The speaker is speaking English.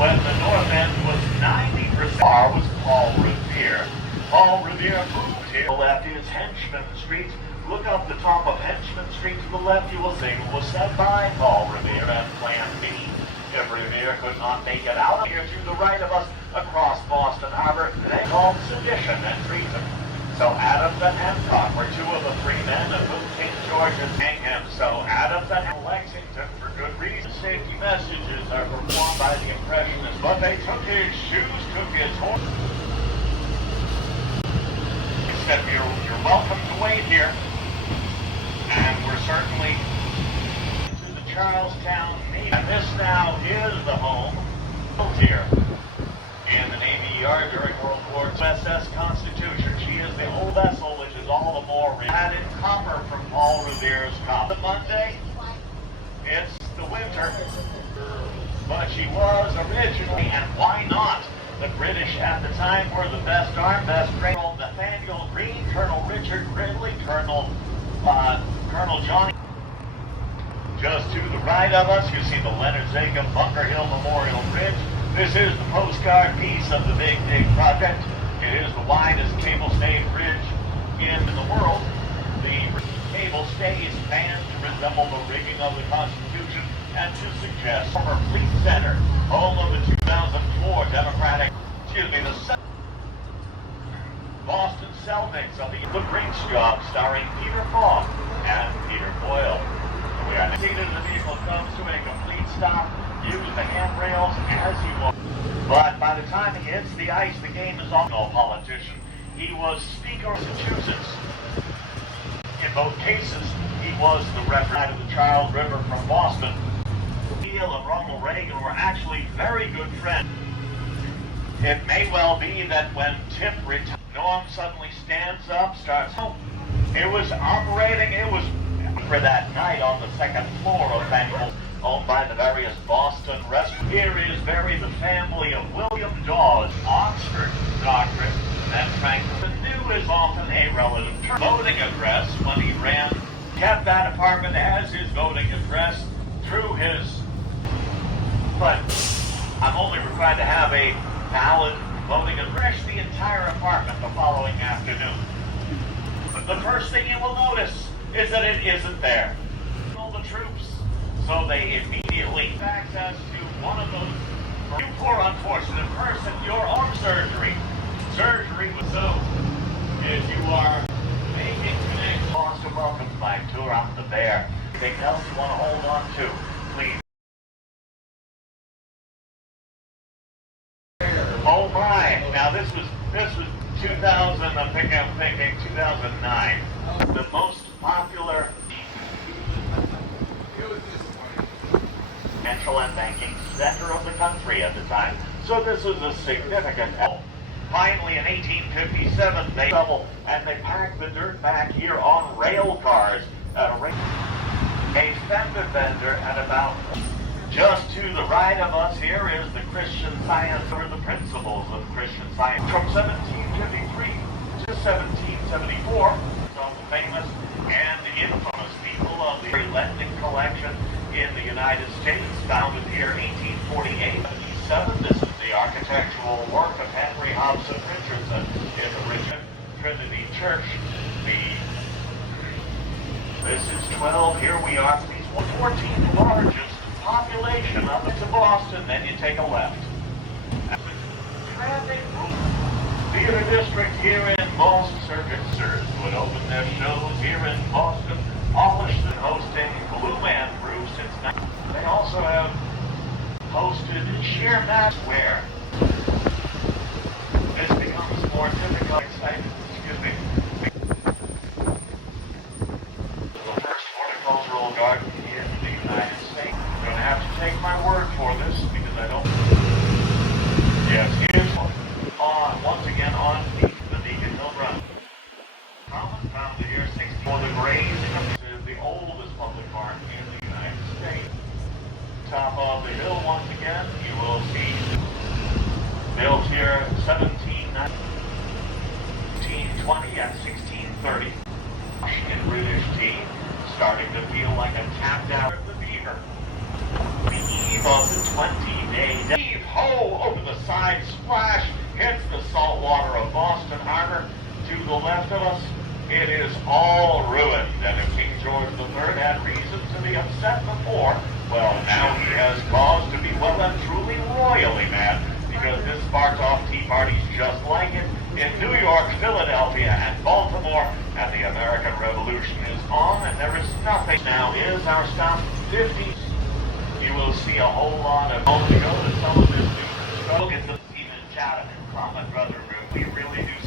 when the north end was 90%. Was Paul Revere. Paul Revere moved here. To the left is Henchman Street. Look up the top of Henchman Street to the left, you will see it was set by Paul Revere and Plan B. If Revere could not make it out here to the right of us across Boston Harbor, they called sedition and treason. So Adams and Hancock were two of the three men of whom King George is hanging him. So Adams and Lexington, for good reason. Safety messages are performed by the Impressionists, but they took his shoes, took his horse. He said, you're welcome to wait here. And we're certainly to the Charlestown Navy. And this now is the home built here in the Navy Yard during World War II. SS Constitution. She is the old vessel, which is all the more had in copper from Paul Revere's copper. Monday, it's the winter, but she was originally, and why not? The British at the time were the best armed, best trained. Nathaniel Greene, Colonel Richard Gridley, Colonel Johnny. Just to the right of us, you see the Leonard Zaga Bunker Hill Memorial Bridge. This is the postcard piece of the Big Dig project. It is the widest cable-stayed bridge in the world. The cable stay is planned to resemble the rigging of the Constitution and to suggest former Fleet Center, home of the 2004 Democratic, the Boston Celtics of the Brinks Job, starring Peter Falk and Peter Boyle. We are seated in the vehicle comes to a complete stop. Use the handrails as you want. But by the time he hits the ice, the game is on. No politician. He was Speaker of Massachusetts. In both cases, he was the representative of the Charles River from Boston. Neil and Ronald Reagan were actually very good friends. It may well be that when Tip retired, Norm suddenly stands up, starts home. It was operating, it was for that night on the second floor of Bangor, owned by the various Boston restaurants. Here is buried the family of William Dawes, Oxford doctorate, and Franklin. The new is often a relative term. Voting address, when he ran, kept that apartment as his voting address through his, but I'm only required to have a valid voting address. The entire apartment the following afternoon. But the first thing you will notice is that it isn't there. All the troops, so they immediately have access to one of those. You poor unfortunate person, your own surgery. Surgery was so. If you are making connections, lost a welcome flag tour on the Bear. Anything else you want to hold on to, please. Oh my! Now this was 2000. I'm thinking 2009. The most popular financial and banking center of the country at the time. So this was a significant help. Finally, in 1857, they doubled and they packed the dirt back here on rail cars at a rate. A fender bender at about. Just to the right of us here is the Christian Science, or the principles of Christian Science. From 1753 to 1774, some famous and infamous people of the lending collection in the United States, founded here in 1848-77. This is the architectural work of Henry Hobson Richardson in the Richmond Trinity Church. This is 12. Here we are. 14th largest population up to Boston, then you take a left. Traffic Theater District here in Boston. Circuits would open their shows here in Boston. Polished and hosting Blue Man Brew since 19. They also have hosted Sheer Mass where this becomes more typical. Excuse me. The first horticultural garden here in the United States. I'm going to have to take my word for this because I don't. Yes, here's once again on the Beacon Hill Run. Common founded here 60 for the grazing of the oldest public park in the United States. Top of the hill once again, you will see built here 1720 and 1630. In British tea, starting to feel like a tapped out of the beaver. The eve of the 20-day. Leave home. splash hits the salt water of Boston Harbor. To the left of us, it is all ruined. And if King George III had reason to be upset before, well, now he has cause to be well and truly royally mad, because this sparked off tea parties just like it in New York, Philadelphia, and Baltimore, and the American Revolution is on, and there is nothing. Now is our stop 50s. You will see a whole lot of only go to some of this new struggle. It's a Stephen Chatham in Common Brother Room. We really do